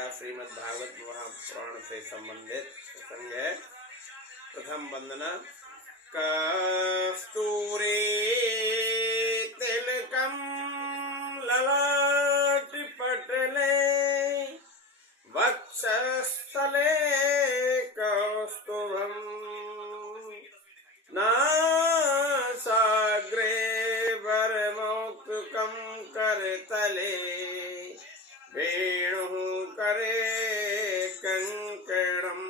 श्रीमद् भागवत महापुराण से संबंधित प्रसंग है। प्रथम वंदना। कस्तूरी तिलकम ललाट पटले वक्षस्थले कौस्तुभम नासाग्रे वरमौक्तिकं करतले वेणुः करे कंकणं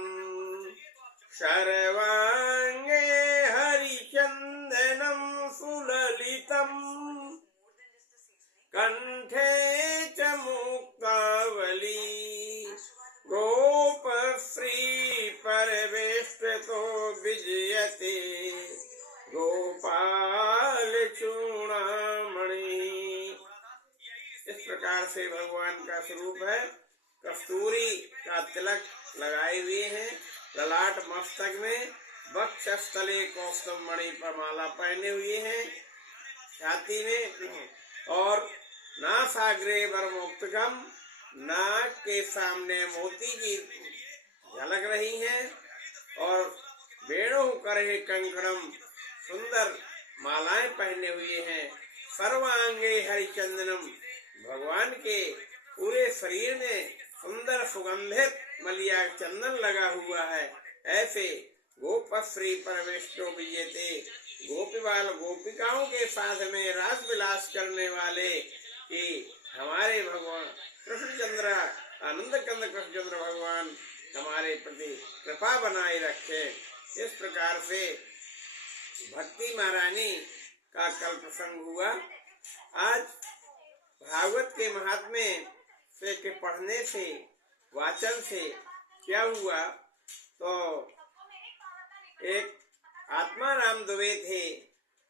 शर्वांगे हरिचंदनं सुललितं कंठे च मुक्तावली गोपश्री परवेष्टितो विजयते गोपाल चूड़ामणि। इस प्रकार से भगवान का स्वरूप है। कस्तूरी का तिलक लगाए हुए हैं, ललाट मस्तक में, वक्षस्थले कौस्तुभ मणि पर माला पहने हुए हैं, छाती में, और नासाग्रे वरमौक्तिकम, नाक के सामने मोती की झलक रही है, और वेणु करे कंकणम, सुंदर मालाएं पहने हुए हैं। सर्वांगे हरिचंदनम, भगवान के पूरे शरीर में सुंदर सुगंधित मलिया चंदन लगा हुआ है। ऐसे गोपश्री परमेष्टो विजयते, गोपीबाल गोपिकाओं के साथ में रास विलास करने वाले कि हमारे भगवान कृष्णचंद्र, आनंद कंद कृष्णचंद्र भगवान हमारे प्रति कृपा बनाए रखे। इस प्रकार से भक्ति महारानी का कल प्रसंग हुआ। आज भागवत के महात्म्य से के पढ़ने से, वाचन से क्या हुआ, तो एक आत्माराम दुबे थे,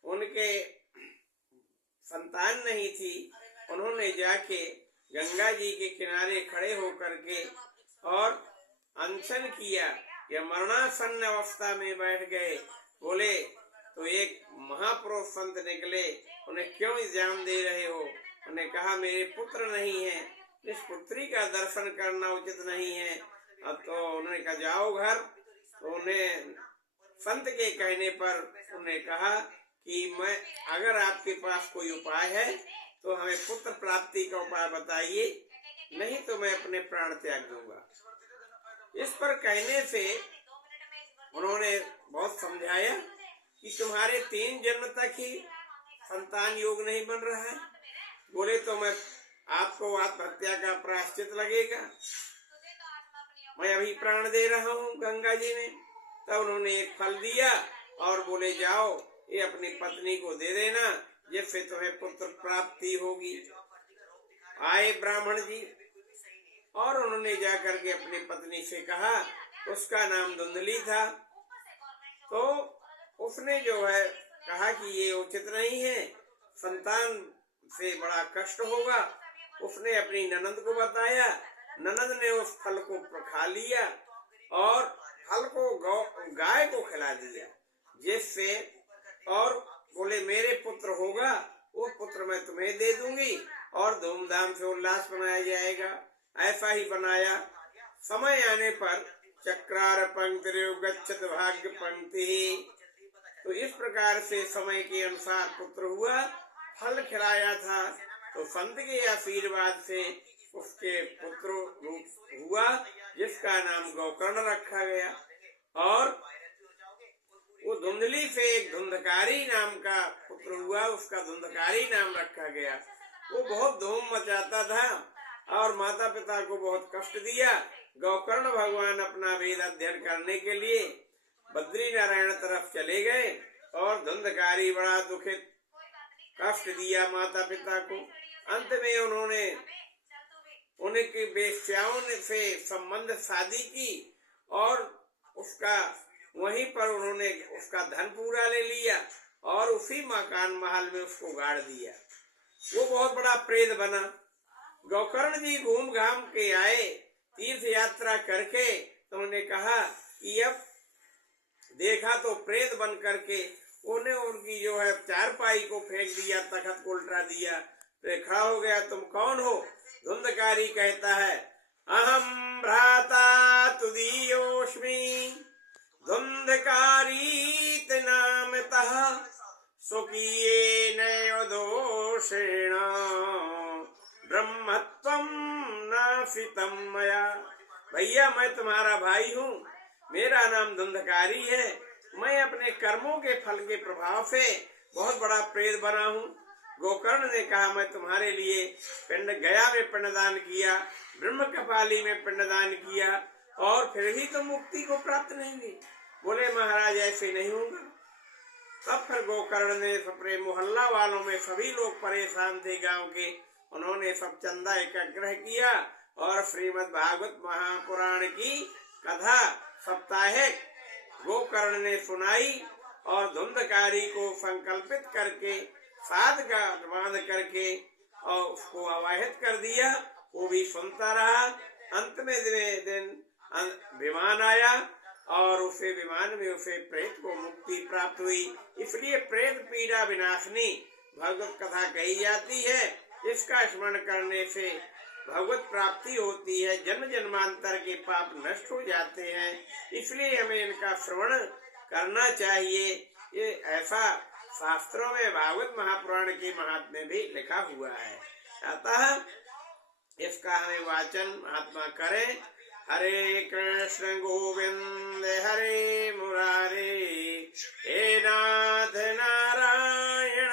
उनके संतान नहीं थी। उन्होंने जाके गंगा जी के किनारे खड़े होकर के और अनशन किया या मरणासन्न अवस्था में बैठ गए। बोले तो एक महापुरुष संत निकले, उन्हें क्यों इल्जाम दे रहे हो? उन्हें कहा मेरे पुत्र नहीं है, इस पुत्री का दर्शन करना उचित नहीं है। अब तो उन्होंने कहा जाओ घर। तो उन्हें संत के कहने पर उन्हें कहा कि मैं, अगर आपके पास कोई उपाय है तो हमें पुत्र प्राप्ति का उपाय बताइए, नहीं तो मैं अपने प्राण त्याग दूंगा। इस पर कहने से उन्होंने बहुत समझाया कि तुम्हारे 3 जन्म तक ही संतान योग नहीं बन रहा है। बोले तो मैं आपको आत्महत्या का प्रायश्चित लगेगा, मैं अभी प्राण दे रहा हूँ गंगा जी में। तब उन्होंने एक फल दिया और बोले जाओ ये अपनी पत्नी को दे देना, जिससे तुम्हें पुत्र प्राप्ति होगी। आए ब्राह्मण जी और उन्होंने जाकर के अपनी पत्नी से कहा, उसका नाम धुंधली था। तो उसने जो है कहा कि ये उचित नहीं है, संतान से बड़ा कष्ट होगा। उसने अपनी ननद को बताया, ननद ने उस फल को खा लिया और फल को गाय को खिला दिया, जिससे, और बोले मेरे पुत्र होगा, वो पुत्र मैं तुम्हें दे दूंगी और धूमधाम से उल्लास मनाया जाएगा। ऐसा ही बनाया। समय आने पर चक्रार पंक्ति गच्छत भाग्य पंक्ति, तो इस प्रकार से समय के अनुसार पुत्र हुआ, फल खिलाया था। तो संत के आशीर्वाद से उसके पुत्र रूप हुआ, जिसका नाम गोकर्ण रखा गया। और वो धुंधली से एक धुंधकारी नाम का पुत्र हुआ, उसका धुंधकारी नाम रखा गया। वो बहुत धूम मचाता था और माता पिता को बहुत कष्ट दिया। गोकर्ण भगवान अपना वेद अध्ययन करने के लिए बद्री नारायण तरफ चले गए और धुंधकारी बड़ा दुखित कष्ट दिया माता पिता को। अंत में उन्होंने उनकी वेश्याओं से संबंध शादी की और उसका वहीं पर उन्होंने उसका धन पूरा ले लिया और उसी मकान महल में उसको गाड़ दिया। वो बहुत बड़ा प्रेत बना। गोकर्ण जी घूम घाम के आए तीर्थ यात्रा करके, तो उन्होंने कहा कि अब देखा तो प्रेत बन करके उन्हें उनकी जो है चारपाई को फेंक दिया, तखत को उल्टा दिया। तो खड़ा हो गया, तुम कौन हो? धुंधकारी कहता है, अहम प्रभाषितम मया। भैया मैं तुम्हारा भाई हूँ, मेरा नाम धुंधकारी है। मैं अपने कर्मों के फल के प्रभाव से बहुत बड़ा प्रेत बना हूँ। गोकर्ण ने कहा मैं तुम्हारे लिए गया में पिंडदान किया, ब्रह्म कपाली में पिंडदान किया और फिर भी तुम मुक्ति को प्राप्त नहीं हुई। बोले महाराज ऐसे नहीं होगा। तब फिर गोकर्ण ने अपने मोहल्ला वालों में सभी लोग परेशान थे गांव के, उन्होंने सब चंदा एकत्र किया और श्रीमद् भागवत महापुराण की कथा साप्ताहिक गोकर्ण ने सुनाई और धुंधकारी को संकल्पित करके साध का बांध करके और उसको आवाहित कर दिया। वो भी सुनता रहा। अंत में दिन विमान आया और उसे विमान में उसे प्रेत को मुक्ति प्राप्त हुई। इसलिए प्रेत पीड़ा विनाशनी भगवत कथा कही जाती है। इसका स्मरण करने से भगवत प्राप्ति होती है, जन्म जन्मांतर के पाप नष्ट हो जाते हैं। इसलिए हमें इनका श्रवण करना चाहिए। ये ऐसा शास्त्रों में भागवत महापुराण के महात्म्य भी लिखा हुआ है। अतः इसका हमें वाचन महात्मा करें। हरे कृष्ण गोविंद हरे मुरारे, हे नाथ नारायण